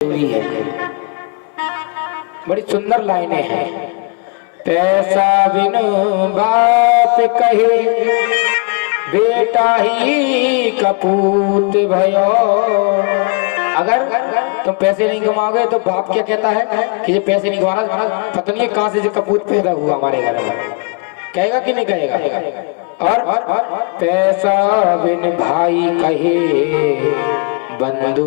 जरूरी है। बड़ी सुंदर लाइनें हैं। पैसा बिन बाप कहे बेटा ही कपूत भयो। अगर तुम पैसे नहीं कमाओगे तो बाप क्या कहता है कि ये पैसे नहीं कमाना, पता नहीं कहां से जो कपूत पैदा हुआ हमारे घर में, कहेगा कि नहीं कहेगा। और पैसा बिन भाई कहे बंधु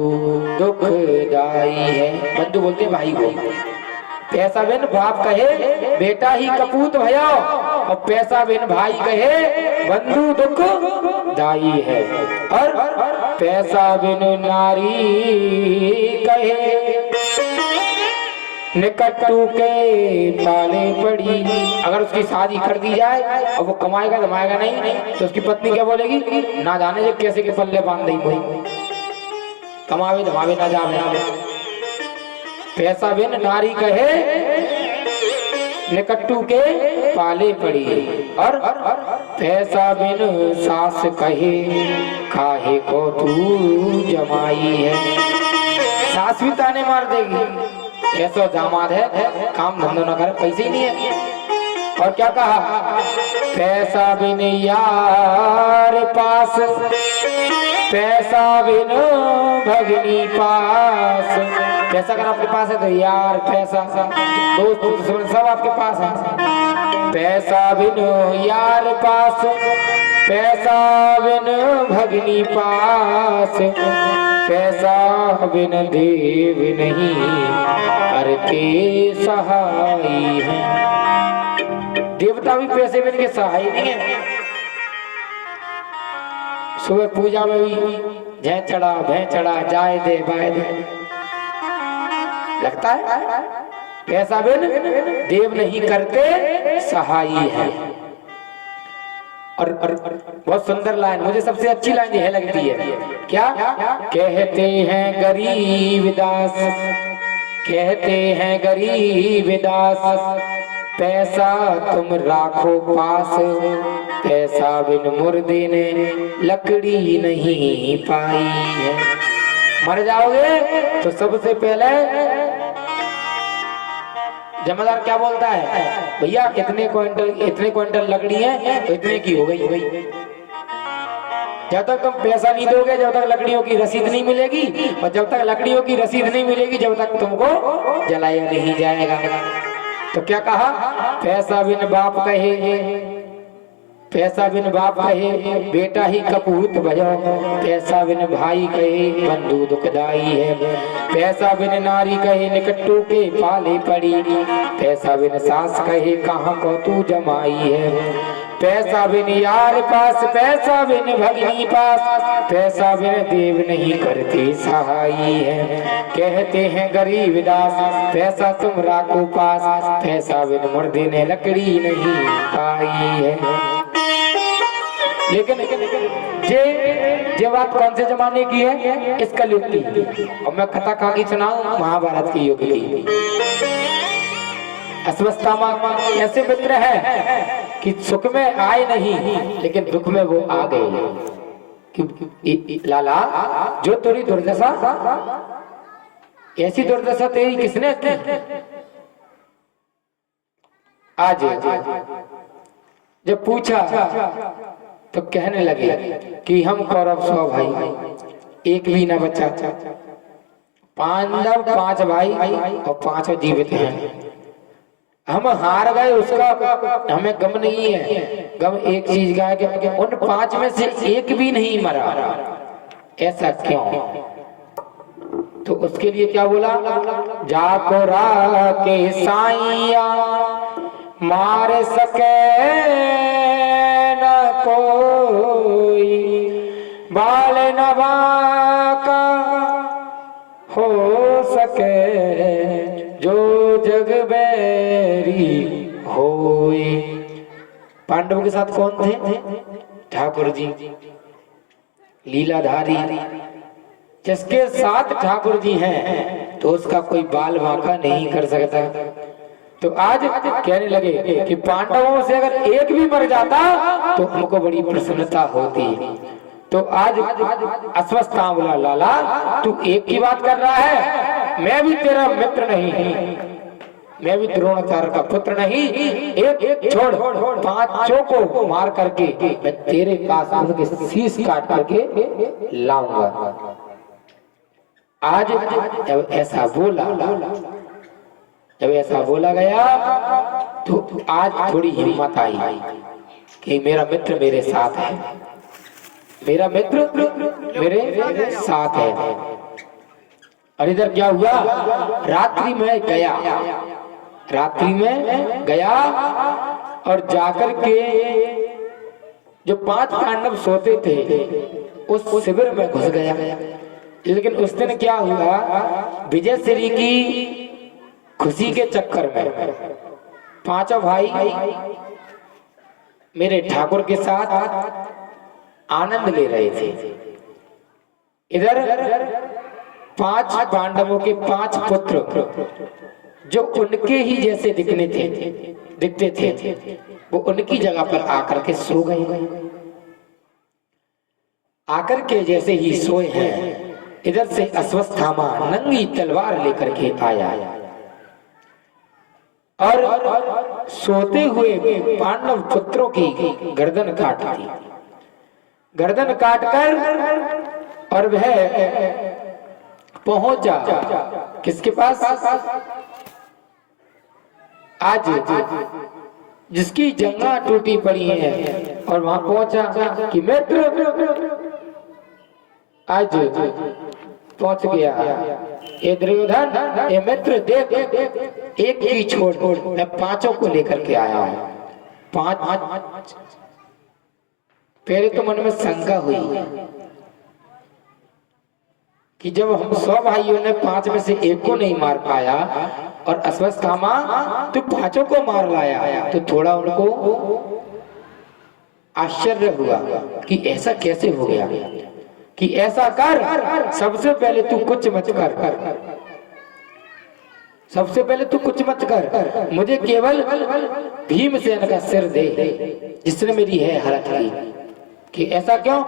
दुखदाई है। बंधु बोलते हैं भाई को। पैसा बिन बाप कहे बेटा ही कपूत भयो, और पैसा बिन भाई कहे बंधु दुखदाई है। और पैसा बिन नारी कहे निकट्टू के पाले पड़ी। अगर उसकी शादी कर दी जाए और वो कमाएगा धमाएगा नहीं तो उसकी पत्नी क्या बोलेगी, ना जाने जो कैसे के पल्ले बांध दी कोई, कमावे धमावे ना जाने। पैसा बिन नारी कहे निकट्टू के पाले पड़ी। और पैसा बिन सास कहे काहे को तू जमाई है। सास भी ताने मार देगी, ऐसा दामाद है काम धंधो न करे, पैसे ही नहीं है। और क्या कहा, पैसा बिन यार पास पैसा बिन भगनी पास। पैसा अगर आपके पास है तो यार, पैसा, दोस्त सब आपके पास है। पैसा बिन यार पास पैसा बिन भगनी पास, पैसा बिन देव नहीं करते सहाय है। देवता भी पैसे बिन के सहाय नहीं है। सुबह पूजा में भी जय चढ़ा भय चढ़ा जाए दे बाय दे लगता है। पैसा बिन देव नहीं करते सहाय है। और बहुत सुंदर लाइन, मुझे सबसे अच्छी लाइन यह लगती है। क्या कहते हैं गरीब दास, कहते हैं गरीब दास पैसा तुम राखो पास, पैसा बिन मुर्दे ने लकड़ी नहीं पाई है। मर जाओगे तो सबसे पहले जमादार क्या बोलता है, भैया इतने क्विंटल लकड़ी है तो इतने की हो गई। जब तक तुम पैसा नहीं दोगे, जब तक लकड़ियों की रसीद नहीं मिलेगी, और जब तक लकड़ियों की रसीद नहीं मिलेगी जब तक तुमको जलाया नहीं जाएगा। तो क्या कहा, पैसा बिन बाप कहे पैसा बिन बाप कहे बेटा ही कपूत भयो, पैसा बिन भाई कहे बंधु दुखदाई है। पैसा बिन नारी कहे निकट्टू के पाले पड़ी, पैसा बिन सास कहे कहाँ को तू जमाई है। पैसा बिन यार पास पैसा बिन भगनी पास, पैसा बिन देव नहीं करते सहाय है। कहते हैं गरीब दास पैसा तुम राखो पास, पैसा बिन मुर्दे ने लकड़ी नहीं पाई है। लेकिन ये बात कौन से जमाने की है, इस कलयुग की। और मैं कथा कहानी सुनाऊं महाभारत की युग की। अश्वत्थामा ऐसे मित्र है कि सुख में आए नहीं लेकिन दुख में वो आ गए। कि लाला जो तेरी दुर्दशा, ऐसी दुर्दशा तेरी किसने की, आज जब पूछा तो कहने लगे कि हम कौरव 100 भाई एक भी ना बचा, पांडव 5 भाई और 5 जीवित हैं। हम हार गए उसका हमें गम नहीं है, गम एक चीज का है कि उन 5 में से एक भी नहीं मरा। ऐसा क्यों? तो उसके लिए क्या बोला, जाको राके साइया मार सके न कोई, बाल नवा का हो सके जो जग बैरी होई। पांडवों के साथ कौन थे, ठाकुर जी लीलाधारी। जिसके साथ ठाकुर जी हैं तो उसका कोई बाल वाका नहीं कर सकता। तो आज कहने लगे कि पांडवों से अगर एक भी मर जाता तो हमको बड़ी प्रसन्नता होती। तो आज अश्वत्थामा बोला, लाला तू एक की बात कर रहा है, मैं भी तेरा मित्र नहीं, मैं भी द्रोणाचार्य का पुत्र नहीं। एक छोड़, पांचों को मार करके मैं तेरे पास उनके शीश काट करके लाऊंगा। आज जब ऐसा बोला, जब ऐसा बोला गया तो आज थोड़ी हिम्मत आई कि मेरा मित्र मेरे साथ है, मेरा मित्र मेरे साथ है। और इधर क्या हुआ, रात्रि में गया, रात्रि में गया और जाकर के जो 5 पांडव सोते थे उस शिविर में घुस गया। लेकिन उस दिन क्या हुआ, विजय श्री की खुशी के चक्कर में 5 भाई मेरे ठाकुर के साथ आनंद ले रहे थे। इधर 5 पांडवों के 5 पुत्र जो उनके ही जैसे दिखते थे वो उनकी जगह पर आकर के सो गए। आकर के जैसे ही सोए हैं, इधर से अश्वत्थामा नंगी तलवार लेकर के आया और सोते हुए पांडव पुत्रों की गर्दन काट दी। गर्दन काटकर और वह पहुंचा किसके पास, आज जिसकी जंगा टूटी पड़ी है, और वहां पहुंचा कि मित्र आज पहुंच गया। ये दुर्योधन, ये मित्र देख, एक की छोड़ मैं 5 को लेकर के आया हूं। 5 पहले तो मन में शंका हुई कि जब हम 100 भाइयों ने 5 में से 1 को नहीं मार पाया और अश्वत्थामा तो 5 को मार लाया, तो थोड़ा उनको आश्चर्य हुआ कि ऐसा कैसे हो गया। कि ऐसा कर, सबसे पहले तू कुछ मत कर, सबसे पहले तू कुछ मत कर, मुझे केवल भीमसेन का सिर दे जिसने मेरी है हरत की। कि ऐसा क्यों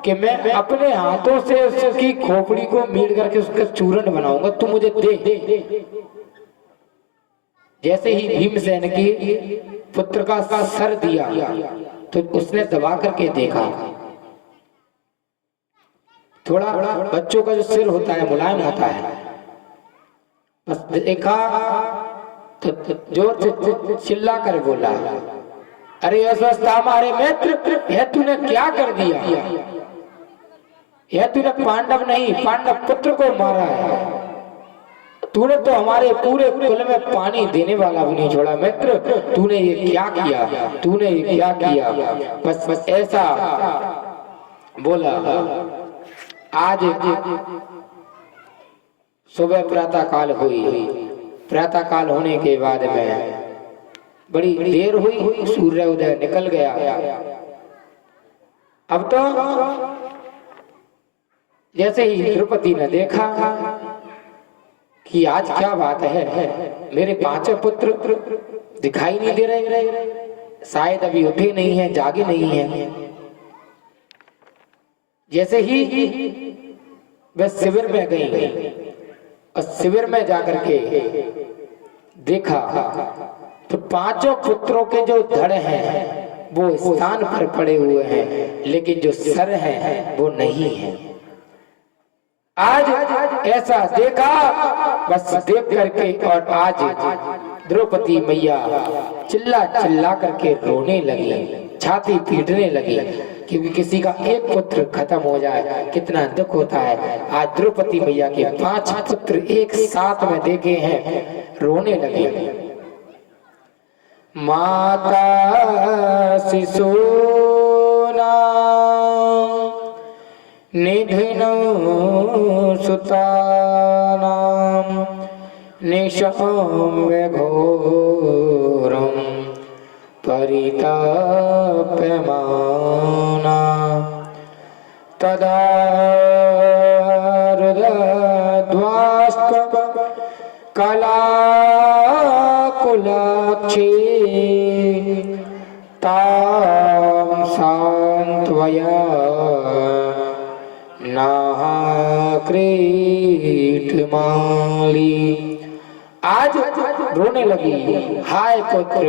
कि मैं अपने हाथों से उसकी खोपड़ी को मीट करके उसका चूरन बनाऊंगा, तू मुझे दे। जैसे ही भीमसेन की पुत्र का सर दिया तो उसने दबा करके देखा, थोड़ा बच्चों का जो सिर होता है मुलायम होता है, बस देखा तो जोर से चिल्ला कर बोला, अरे अश्वत्थामा, अरे मित्र, यह तूने क्या कर दिया? यह तूने पांडव नहीं, पांडव पुत्र को मारा है। तूने तो हमारे पूरे कुल में पानी देने वाला भी नहीं छोड़ा। मित्र, तूने ये क्या किया? तूने ये क्या किया? बस ऐसा बोला। आज सुबह प्रातः काल हुई, प्रातः काल होने के बाद में बड़ी देर हुई, सूर्य उदय निकल गया। अब तो जैसे ही द्रौपदी ने देखा कि आज क्या बात है, मेरे 5 पुत्र दिखाई नहीं दे रहे, शायद अभी उठे नहीं हैं, जागे नहीं हैं। जैसे ही वह शिविर में गई और शिविर में जाकर के देखा तो 5 पुत्रों के जो धड़ हैं वो स्थान पर पड़े हुए हैं, लेकिन जो सर हैं वो नहीं है। आज ऐसा देखा, बस देख करके और आज द्रौपदी मैया चिल्ला चिल्ला करके रोने लगी, छाती पीटने लगी, क्योंकि किसी का एक पुत्र खत्म हो जाए कितना दुख होता है। आज द्रौपदी मैया के 5 पुत्र एक साथ में देखे हैं, रोने लगे। माता शिशूना निधनो सुतानां निशाम्य घोरं परिताप्यमाना तदा रुदध्वास्त्व कलाकुलाक्षी तां सान्त्वया नाः क्रीटमाली। आज रोने लगी, हाय पुत्र,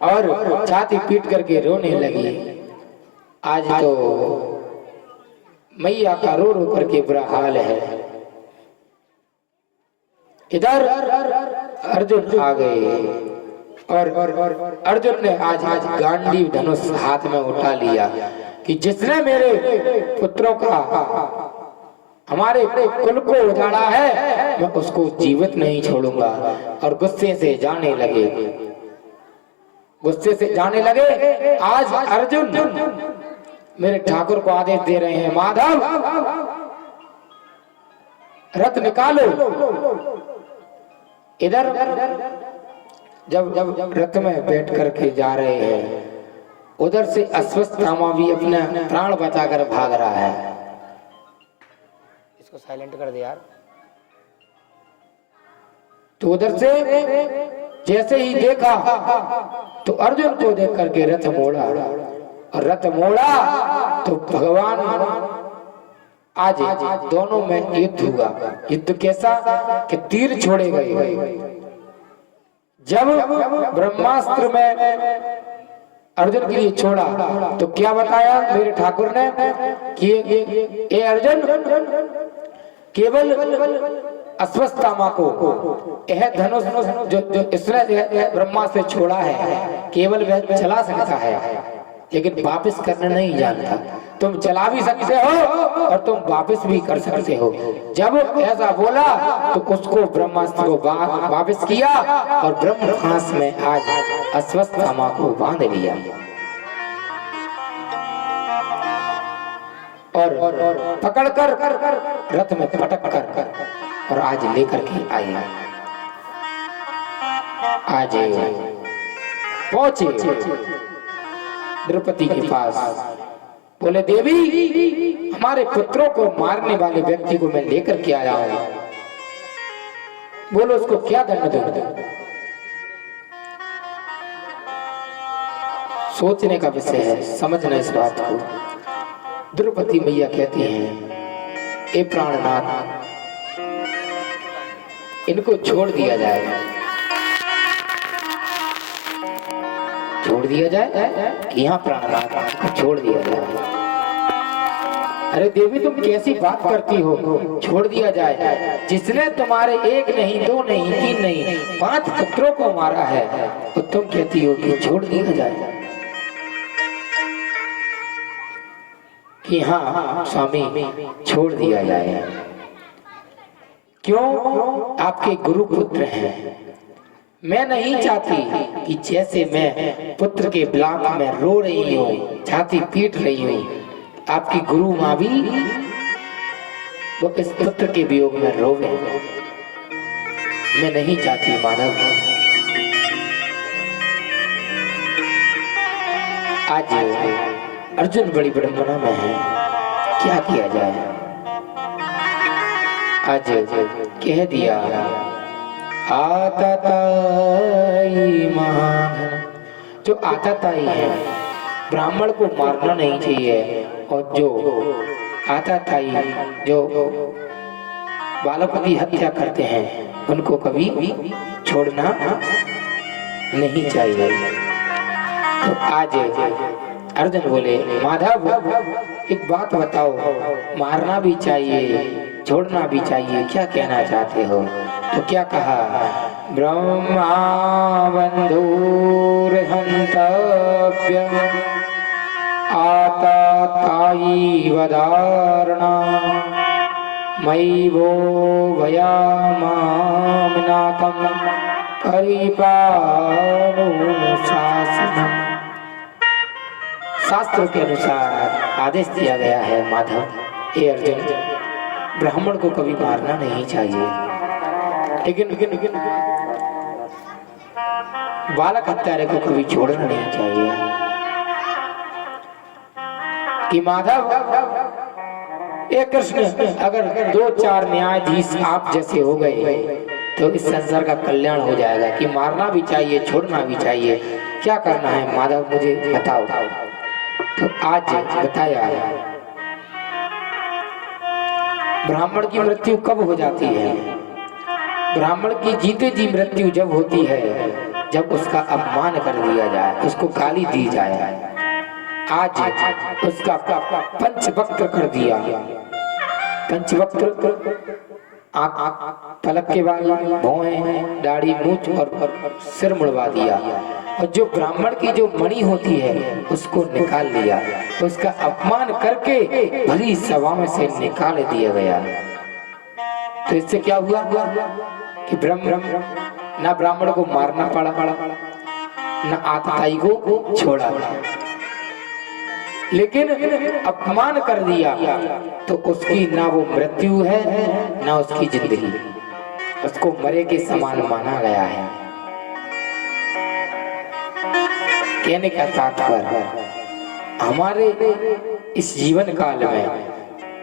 और छाती पीट करके रोने लगी। आज तो मैया का रो रो करके बुरा हाल है। इधर अर्जुन आ गए और अर्जुन ने आज गांडीव धनुष हाथ में उठा लिया कि जिसने मेरे पुत्रों का, हमारे कुल को उजाड़ा है, मैं उसको जीवित नहीं छोड़ूंगा। और गुस्से से जाने लगे। आज अर्जुन मेरे ठाकुर को आदेश दे रहे हैं, माधव रथ निकालो। इधर जब रथ में बैठ करके जा रहे हैं, उधर से अश्वत्थामा भी अपना प्राण बचाकर भाग रहा है। इसको साइलेंट कर दे यार। तो उधर से जैसे ही देखा तो अर्जुन को देख करके रथ मोड़ा, और रथ मोड़ा तो भगवान आज दोनों में युद्ध हुआ। युद्ध कैसा कि तीर छोड़े गए। जब ब्रह्मास्त्र में अर्जुन के लिए छोड़ा तो क्या बताया मेरे ठाकुर ने कि ये अर्जुन केवल अश्वत्थामा को यह धनुष जो इसने ब्रह्मा से छोड़ा है, केवल वह चला सकता है, लेकिन वापस करना नहीं जानता। तुम चला भी सकते हो और तुम वापस भी कर सकते हो। जब ऐसा बोला तो उसको ब्रह्मास्त्र को वापस किया और ब्रह्म फांस में आज अश्वत्थामा को बांध लिया और पकड़कर रथ में पटक कर और आज लेकर के आए। आज पहुंचे द्रौपदी के पास, बोले देवी हमारे पुत्रों को मारने वाले व्यक्ति को मैं लेकर के आया हूं, बोलो उसको क्या दंड दूं। सोचने का विषय है, समझना इस बात को। द्रौपदी मैया कहती हैं, ए प्राणनाथ इनको छोड़ दिया जाएगा, छोड़ दिया जाए कि यहाँ प्राणनाथ छोड़ दिया जाए। अरे देवी तुम कैसी बात करती हो, छोड़ दिया जाए? जिसने तुम्हारे एक नहीं, दो नहीं, तीन नहीं, 5 पुत्रों को मारा है, तो तुम कहती हो कि छोड़ दिया जाए? कि हाँ स्वामी छोड़ दिया जाए। क्यों? आपके गुरु पुत्र हैं। मैं नहीं चाहती कि जैसे मैं पुत्र के विलाप में रो रही हूँ, छाती पीट रही हूँ, आपकी गुरु माँ भी वो इस पुत्र के वियोग में रोवे। मैं नहीं चाहती माधव। आज अर्जुन बड़ी विडंबना में है, क्या किया जाए? आज कह दिया आतताई महान। जो आतताई है ब्राह्मण को मारना नहीं चाहिए, और जो आतताई जो बालकों की हत्या करते हैं उनको कभी छोड़ना नहीं चाहिए। तो आज अर्जुन बोले, माधव एक बात बताओ, मारना भी चाहिए छोड़ना भी चाहिए, क्या कहना चाहते हो? तो क्या कहा? ब्रह्मा बंधुर हंतव्य आतताई वदारणा मयि वो भयामामिनाकं परिपानुशासनम्। शास्त्रों के अनुसार आदेश दिया गया है माधव, हे अर्जुन, ब्राह्मण को कभी मारना नहीं चाहिए, लेकिन बालक हत्यारे को कभी छोड़ना नहीं चाहिए। कि माधव ये कृष्ण, अगर 2-4 न्यायाधीश आप जैसे हो गए तो इस संसार का कल्याण हो जाएगा। कि मारना भी चाहिए छोड़ना भी चाहिए, क्या करना है माधव मुझे बताओ। तो आज बताया ब्राह्मण की मृत्यु कब हो जाती है? ब्राह्मण की जीते जी मृत्यु जब होती है जब उसका अपमान कर दिया जाए, उसको गाली दी जाए। आज उसका पंचवक्त्र कर दिया। पंचवक्त्र पलक के बाल, भौहें, दाढ़ी, मूंछ और सिर मुड़वा दिया। और जो ब्राह्मण की जो मणि होती है उसको निकाल लिया, उसका अपमान करके भरी सभा में से निकाल दिया गया। तो इससे क्या हुआ कि ना ब्राह्मण को मारना पड़ा, न आतताई को छोड़ा, लेकिन अपमान कर दिया तो उसकी ना वो मृत्यु है ना उसकी जिंदगी, उसको मरे के समान माना गया है। कहने का तात्पर्य हमारे इस जीवन काल में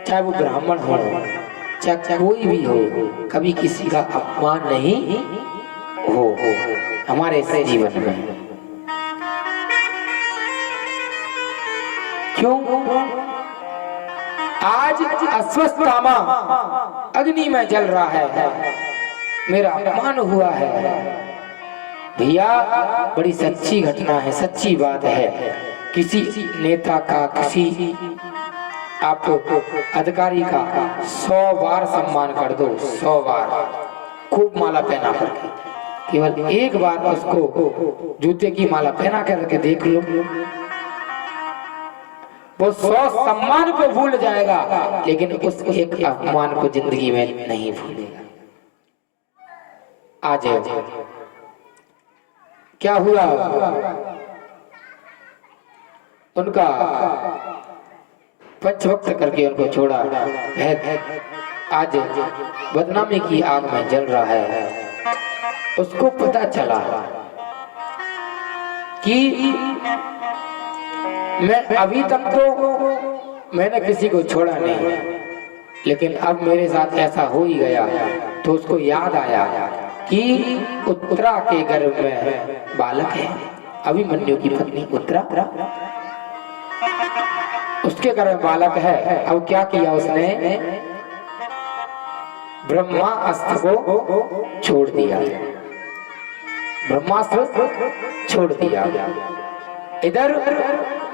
चाहे वो ब्राह्मण हो चाहे कोई भी हो, कभी किसी का अपमान नहीं हो हमारे इस जीवन में। क्यों? आज अश्वत्थामा अग्नि में जल रहा है, मेरा अपमान हुआ है। भैया बड़ी सच्ची घटना है, सच्ची बात है। किसी नेता का, किसी आप अधिकारी का 100 बार सम्मान कर दो, 100 बार खूब माला पहना करके, केवल एक बार उसको जूते की माला पहना करके देख लो, वो 100 सम्मान को भूल जाएगा लेकिन उस एक अपमान को जिंदगी में नहीं भूलेगा। आज क्या हुआ, उनका पंचवक्त करके उनको छोड़ा, आज बदनामी की आग में जल रहा है। उसको पता चला कि मैं अभी तक तो मैंने किसी को छोड़ा नहीं, लेकिन अब मेरे साथ ऐसा हो ही गया। तो उसको याद आया कि उत्तरा के गर्भ में बालक है, अभिमन्यु की पत्नी उत्तरा, उसके गर्भ में बालक है। अब क्या किया उसने? ब्रह्मास्त्र को छोड़ दिया, ब्रह्मास्त्र छोड़ दिया। इधर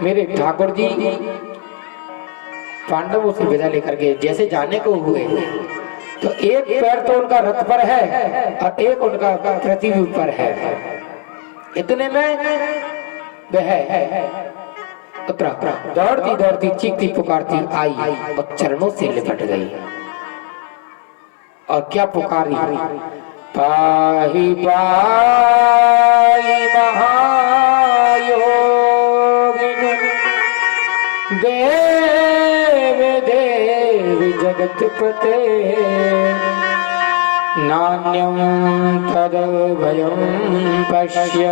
मेरे ठाकुर जी पांडवों से विदा लेकर के जैसे जाने को हुए, तो एक पैर तो उनका रथ पर है और एक उनका पृथ्वी पर है। इतने में वह उत्तरा दौड़ती दौड़ती चीखती पुकारती आई और चरणों से लिपट गई। और क्या पुकारी? पाही पाही देव देव जगत्पते, नान्यं तदभयं पश्य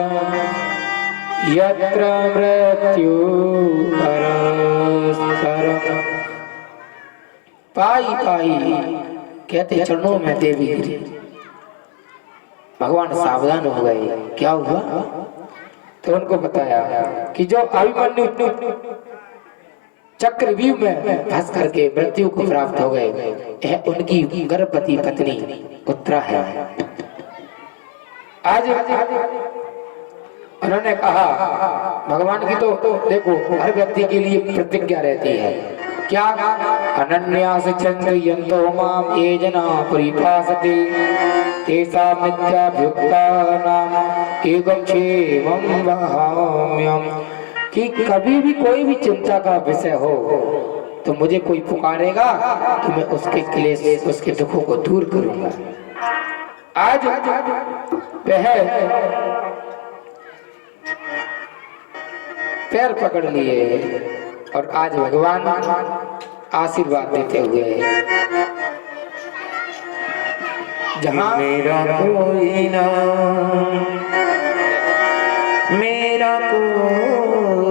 यत्र मृत्यु परस्पर। पाई पाई कहते चरणों में देवी गिरी। भगवान सावधान हो गए। क्या हुआ? तो उनको बताया कि जो अभिमन्यु चक्रव्यूह में फंस करके मृत्यु को प्राप्त हो गए, यह उनकी गर्भवती पत्नी उत्तरा है। आज उन्होंने कहा, भगवान की तो देखो हर व्यक्ति के लिए प्रतिज्ञा रहती है। क्या? अनन्यास चंद्र यंतो माम ये जना परिभासते तेषां मिथ्याभ्युक्तानां एकं क्षेमं वहाम्यहम्। कि कभी भी कोई भी चिंता का विषय हो तो मुझे कोई पुकारेगा तो मैं उसके क्लेश, उसके दुखों को दूर करूंगा। आज वह पैर पकड़ लिए और आज भगवान आशीर्वाद देते हुए, जहाँ मेरा कोई ना